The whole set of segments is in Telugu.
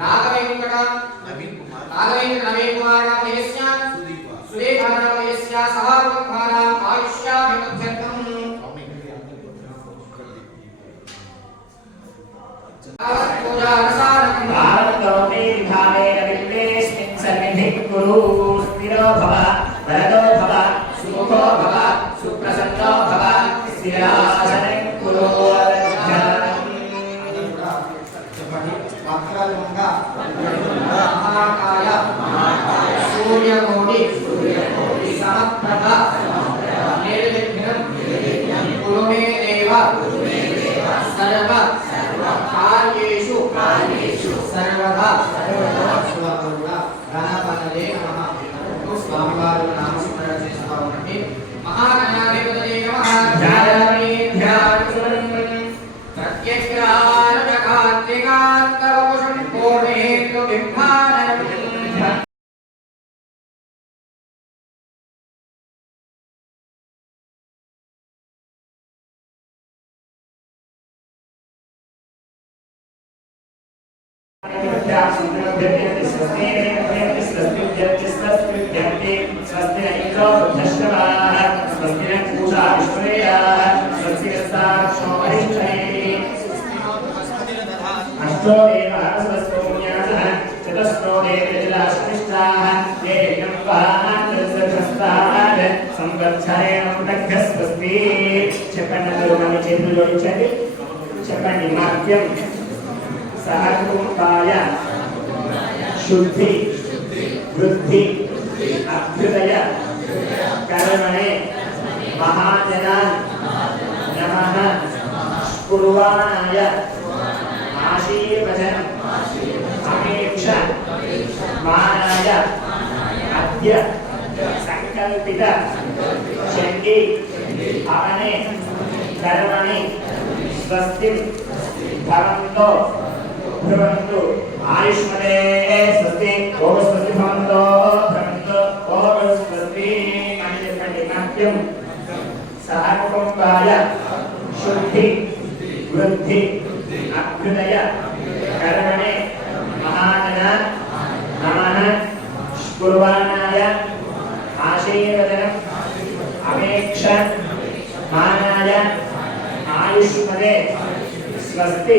నాగవేంకట నవీన్ కుమార్ నాగవేంద్ర నవీన్ కుమార్ स्थिरो भव वरदो भव सुमुखो भव सुप्रसन्नो भव स्थिरासनं कुरु చెప్పండి వాక్యాలుగా మహాకాయ సూర్యకోటి సమప్రభ నిర్విఘ్నం కురు మే దేవ సర్వ కార్యేషు సర్వదా గణపతయే నమః స్వామివారి నామస్మరణ చేస్తూ ఉండండి మహాగణాధిపతయే स्वस्ति न इन्द्रो वृद्धश्रवाः स्वस्ति न पूषा विश्ववेदाः स्वस्ति नस्ताक्षो हरिष्ठैः अष्टो देवः स्वस्तोन्यासः चतुष्टो देवजलाश्रिष्टाः ये यज्ञम्बान् సంవత్సరేణ స్వస్తి చెప్పండి అందరూ మన చేతులు జోడించండి చెప్పండి మాధ్యం సహకుటుంబాయ శుద్ధి వృద్ధి అభ్యుదయ కర్మణే మహాజనాన్ నమ కుర్వాణాయ ఆశీర్వచనం అపేక్ష మానాయ అద్య సంకల్పిత చండీ అవనే కర్మణి స్వస్తి భవంతో భ్రువంతు ఆయుష్మదే స్వస్తి. ఓ స్వస్తి భవంతో భ్రవంతు ఓ స్వస్తి అని చెప్పండి నాట్యం. సహకుటుంబాయ శుద్ధి వృద్ధి అభ్యుదయ కర్మణే మహాజన నమః కుర్వాణాయ ఆశీర్వదనం అపేక్ష మానాయ ఆయుష్మదే స్వస్తి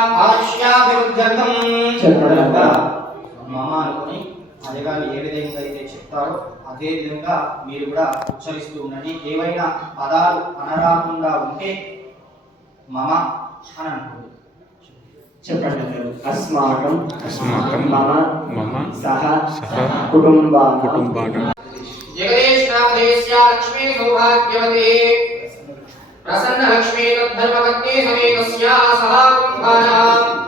చెప్పండి. మమ అనుకొని అయ్యగారు ఏ విధంగా అయితే చెప్తారో అదే విధంగా మీరు కూడా ఉచ్చరిస్తూ ఉండండి. ఏవైనా పదాలు అనరాకుండా ఉంటే మమ అని అనుకోండి. చెప్పండి. అస్మాకం అస్మాకం మమ మమ సహ సహ కుటుంబాన కుటుంబాన. జగదీష్ నామదేశ్య లక్ష్మీ సౌభాగ్యవతి. ప్రసన్న లక్ష్మీ తద్ధర్మపత్ని సమేతస్య సహాకుంభారాం ఉచ్చకుల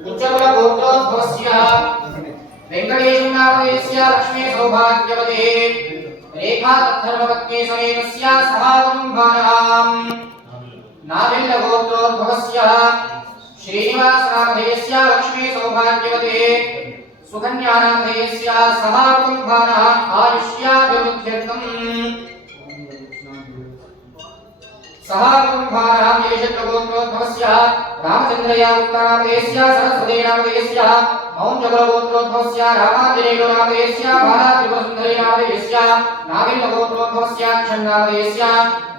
గోత్రోద్భవస్య వెంకటేశం నామదేశ్య లక్ష్మీ సౌభాగ్యవతి రేఖా తద్ధర్మపత్ని సమేతస్య సహాకుంభారాం నాభిల్ల గోత్రోద్భవస్య శ్రీనివాస నామధేయస్య లక్ష్మీ సౌభాగ్యవతే సుకన్యానామధేయస్య రామచంద్రయా ఉత్తరామధేయస్య సరస్వతీ నామధేయస్య మౌంజగలగోత్రోద్భవస్య రామాంజనేయుడు నామధేయస్య బాలాత్రిపురసుందరీ నామధేయస్య నాగిల్లగోత్రోద్భవస్య క్షన్నామధేయస్య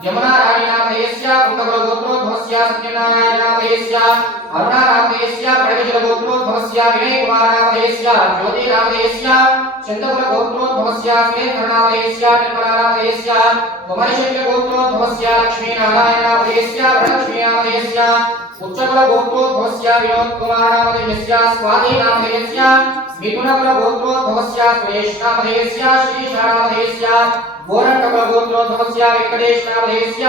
యమునారాణి నామధేయస్య కుండకులగోత్రోద్భవస్య సత్యనారాయణ నామధేయస్య అరుణారామధేయస్య పడవిజలగోత్రోద్భవస్య వినయకుమార చంద్రకుల గోత్రోద్భవస్య సురేంద్రనామధేయస్య నిర్మలానామధేయస్య కుమరిశల్య గోత్రోద్భవస్య లక్ష్మీనారాయణనామధేయస్య వరలక్ష్మీనామధేయస్య ఉచ్చకుల గోత్రోద్భవస్య వినోద్ కుమారనామధేయస్య స్వాధీనామధేయస్య మిథునకుల గోత్రోద్భవస్య సురేష్నామధేయస్య శ్రీశానామధేయస్య గోరంటకుల గోత్రోద్భవస్య వెంకటేష్నామధేయస్య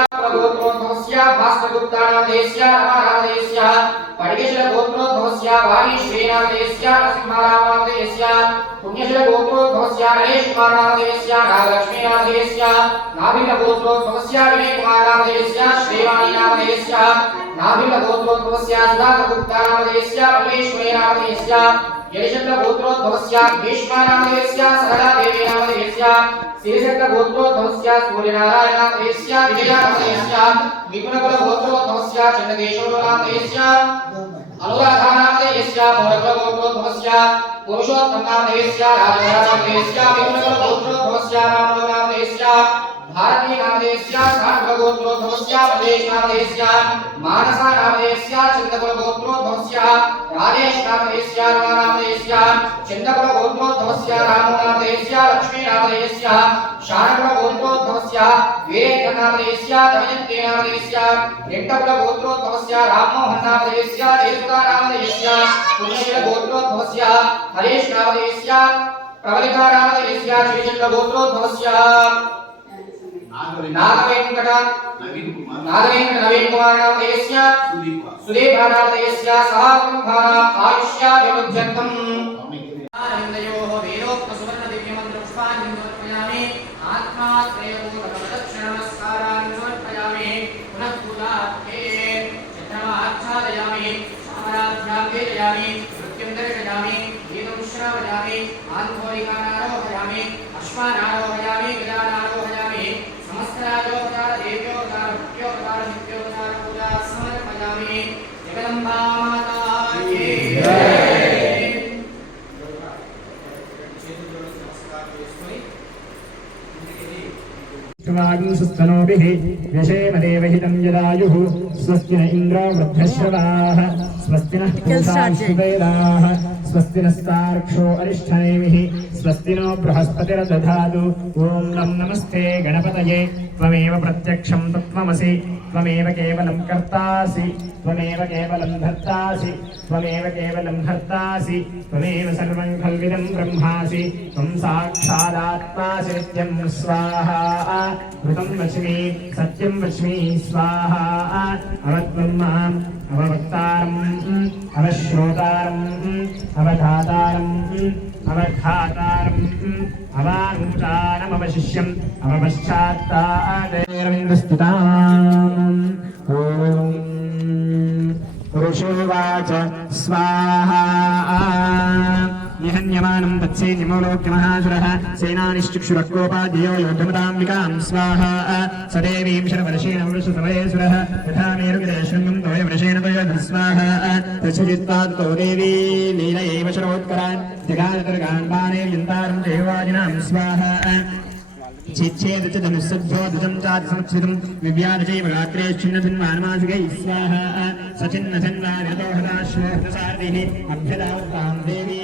గోత్రోద్భవస్య భాస్కరగుప్తానామధేయస్య రమానామధేయస్య పడిగేశల గోత్రోద్భవస్య వాణీశ్రీనామధేయస్య నరసింహారామనామధేయస్య పుణ్యశల గోత్రోద్భవస్య నరేష్ కుమారనామధేయస్య నాగలక్ష్మీనామధేయస్య నాభిల గోత్రోద్భవస్య వినయ్ కుమారనామధేయస్య శ్రీవాణీనామధేయస్య నాభిల గోత్రోద్భవస్య సుధాకరగుప్తానామధేయస్య పరమేశ్వరీనామధేయస్య యశక్ర గోత్రోద్భవస్య భీష్మానామధేయస్య సరళాదేవీనామధేయస్య శిరశక్ర గోత్రోద్భవస్య సూర్యనారాయణామధేయస్య విజయానామధేయస్య మిథునకుల గోత్రోద్భవస్య చంద్రకేశవనామధేయస్య అనురాధానామధేయస్య మౌరకుల గోత్రోద్భవస్య పురుషోత్తమనామధేయస్య రాజనామధేయస్య మిథునకుల గోత్రోద్భవస్య రామనామధేయస్య భారతీ నామధేయస్య సాంఘ గోత్రోద్భవస్య ప్రదేశ్ నామధేయస్య మానస నామధేయస్య చంద్రకుల గోత్రోద్భవస్య రాజేష్ నామధేయస్య నామధేయస్య చంద్రకుల గోత్రోద్భవస్య రామో నామధేయస్య లక్ష్మీ నామధేయస్య శానకుల గోత్రోద్భవస్య వీరేంద్ర నామధేయస్య దమయంతి నామధేయస్య నాగవెంకట నాగవేంకట నవీన్ కుమార్ నాగవేంకట నవీన్ కుమార్ నామధేయస్య సుదీప సుదేవానామధేయస్య సహాకుంభానాం ఆయుష్యాభివృద్ధ్యర్థం స్వామికి ఆనందయోః వేదోక్త సువర్ణ దివ్యమంత్ర పుష్పాన్ని సమర్పయామి ఆత్మాశ్రయపూర్వక నమస్కారాన్ని సమర్పయామి పునః పూజార్థే చిత్రమాచ్ఛాదయామి సామరాధ్యాం వేదయామి నృత్యం దర్శయామి గీతం శ్రావయామి ఆంధోరికానారోహయామి అశ్వానారోహయామి గజానారోహయామి स्तनोभिः व्यशेम देवहितं यदायुः स्वस्ति न इन्द्रो वृद्धश्रवाः स्वस्ति नः पूषाश्रुवेदाः स्वस्ति नस्तार्क्षो अरिष्ठनेमिः स्वस्ति नो बृहस्पतिर्दधातु ॐ नं नमस्ते गणपतये त्वमेव प्रत्यक्षं तत्त्वमसि त्वमेव केवलं कर्तासि त्वमेव केवलं धर्तासि त्वमेव केवलं हर्तासि त्वमेव सर्वं खल्विदं ब्रह्मासि त्वं साक्षादात्मासि नित्यं स्वाहा ऋतं वच्मि सत्यं वच्मि स्वाहा अवत्वं माम् अववक्तारम् अवश्रोतारम् अवधातारम् अवधातारम् अवानुतारमवशिष्यम् अवपश्चात्तारविन्दस्थिताम् ॐ पुरुषोवाच स्वाहा నిహన్యమానం తత్సే నిమోలోక్యమహాసురः సేనానిశ్చుక్షురక్కోపాధ్యయో యోధమతాంబికాం స్వాహా సదేవీం శరవర్షేణ వృషసమయేశ్వరः యథా మేరుగిరేశృంగం తోయ వృషేణ తయోధ స్వాహా తచ్చజిత్వాదుతో దేవీ లీల ఏవ శరోత్కరాన్ జగాదుర్గాన్వానే యంతారం దేవాజినాం స్వాహా చిచ్చేదచ ధనుస్సద్భో ధుజం చాతి సంస్థితం వివ్యాధచైవ గాత్రేశ్చిన్నధన్మానమాసికై స్వాహా సచిన్నసన్నారతో హృదాశ్వహృసారదిః అభ్యదావృతాం దేవీ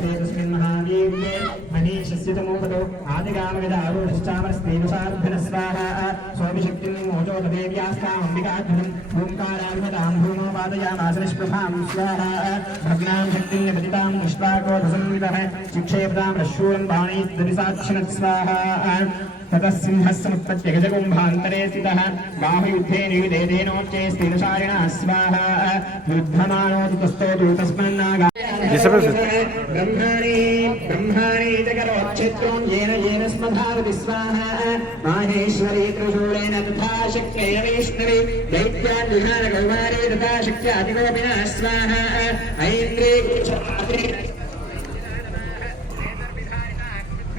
अथे तस्मिन् महावीर्ये मनीषस्य तमोपदो आदिगामविद आरोधिष्ठामस्तेजसार्धनस्वाहा स्वाभिशक्तिं मोचोपदेव्यास्तामम्बिकाद्भुतम् ओङ्काराभिमतां भूमोपादयामासनिष्प्रभां स्वाहा भग्नां शक्तिं निपतितां निष्पाकोधसंविदः शिक्षेपतां रश्यूरं बाणैस्तरिसाक्षिणत् स्वाहा ततः सिंहस्समुत्पत्य गजकुम्भान्तरे स्थितः बाहुयुद्धे नियुदेनोच्चे स्थिरशारिणः स्वाहा युद्धमानो तु तस्मान्नागा ब्रह्माणि ब्रह्माणि जगरोच्छित्रों येन येन स्मधारति स्वाहा माहेश्वरी त्रिशूलेन तथा शक्येन वैष्णवी, दैत्यान् विहारकौमारे तथा शक्यातिकोपिनः स्वाहा। ऐन्द्रे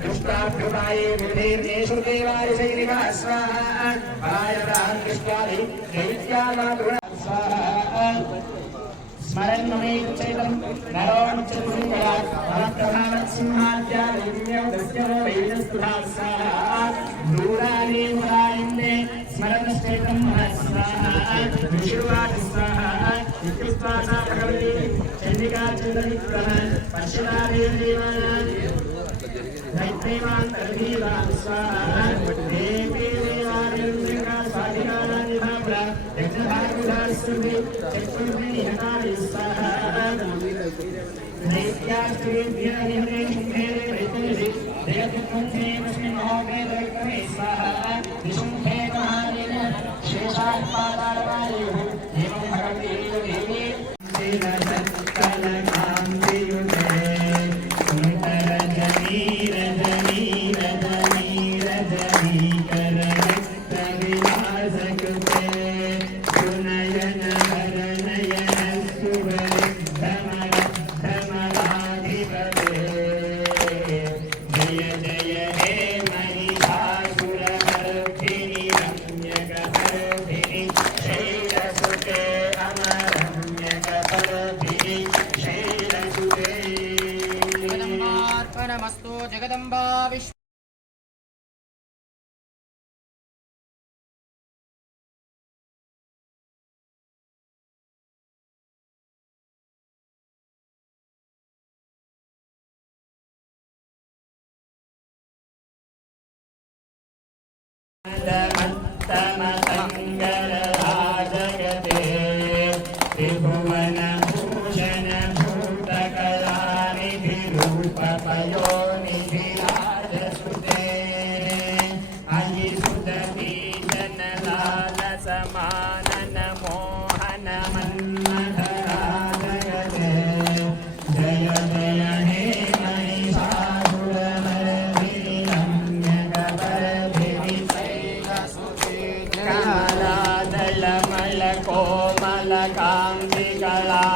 कृष्णाभ्युपाये विधेर्येषु देवारिशैलिकाः स्वाहा प्रायतान्विष्टादि दैत्यानातृण स्वाहा स्मरन्ममेच्छेदं नरोच्चतुलिङ्गला परप्रभावसिंहाद्यादिव्यौ दस्यवो वेदस्तुधा स्वाहा दूरादेवरायन्दे स्मरणश्चेतं स्वाहा विश्वासि स्वाहा विकृत्वा सा भगवती చండికార్జునీపురః పశ్యదాదేవానాం దైత్రీవాన్ తల్వీవాన్ స్వాహా దేవేవారేంద్రికా స్వాధికారాన్ని భావన యజ్ఞభాగుధాస్సుమి చక్రుణి నిహతాని స్వాహా దైత్యాస్త్రేభ్య నిహతే శుభ్రే దైత్యసి దేవతత్వం శ్రీకృష్ణ మహోగ్రే దైత్యమే స్వాహా విష్ణు Amen.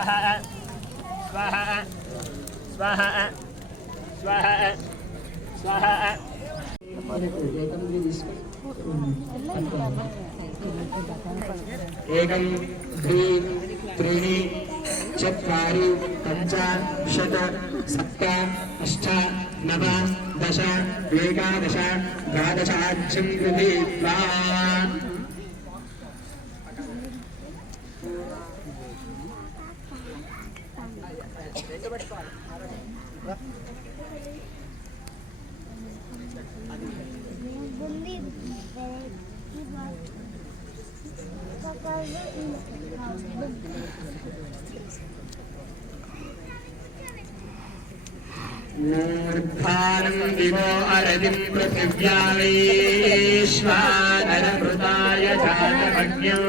स्वाहा स्वाहा स्वाहा स्वाहा स्वाहा एकं द्वि त्रीणि चत्वारि पञ्च षट् सप्त अष्ट नव दश एकादश द्वादशाक्षं गृहीत्वा ूर्ध्वानम् दिवो अरदिम् पृथिव्यावेश्वानरभृताय जानमज्ञम्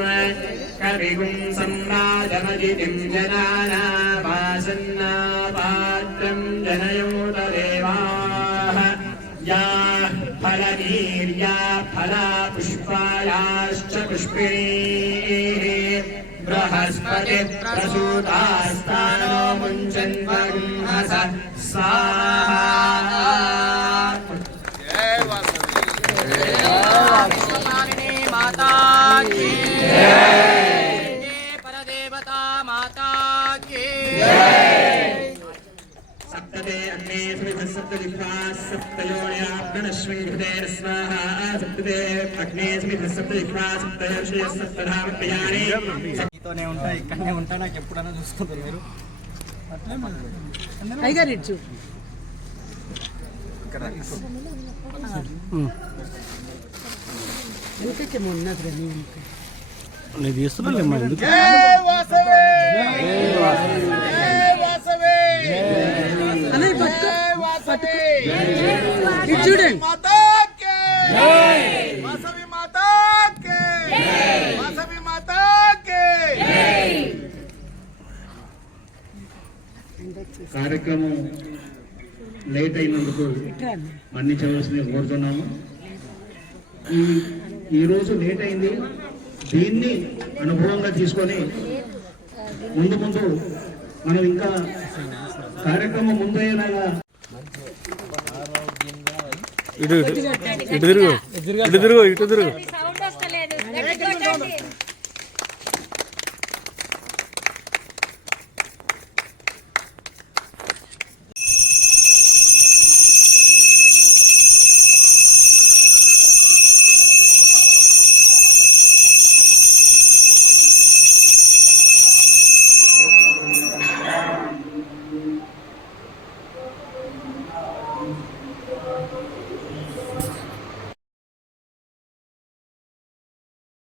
जातमज्ञम् विगुं सम्राजमजितिं जनानापासन्नापात्रं जनयोत देवाः या फलवीर्या फला पुष्पायाश्च पुष्पिणीः बृहस्पति प्रसूतास्तानो मुञ्चन्वहस स्वाहा विश्वपालिनी माता की सप्तते अन्ये स्मृतः सप्तजिह्वा सप्तयोन्याग्नश्वी हृदयेन स्वाहा सप्तते अग्ने स्मृतः सप्तजिह्वा सप्तहर्षयः सप्तधामप्रियाणि మీతోనే ఉంటా ఇక్కడనే ఉంటా నాకు ఎప్పుడైనా చూసుకుంటారు మీరు టైగర్ ఇచ్చు ఎందుకైతే ఉన్నది నీ నేను తీస్తున్నాను ఎందుకు? చూడండి కార్యక్రమం లేట్ అయినందుకు మన్నించవలసింది కోరుతున్నాము. ఈ ఈరోజు లేట్ అయింది. దీన్ని అనుభవంగా తీసుకొని ముందు ముందు మనం ఇంకా కార్యక్రమం ముందయ్యేలాగా ఇటు ఇటు తిరుగు. ఇటు తిరుగు ఇటు తిరుగు.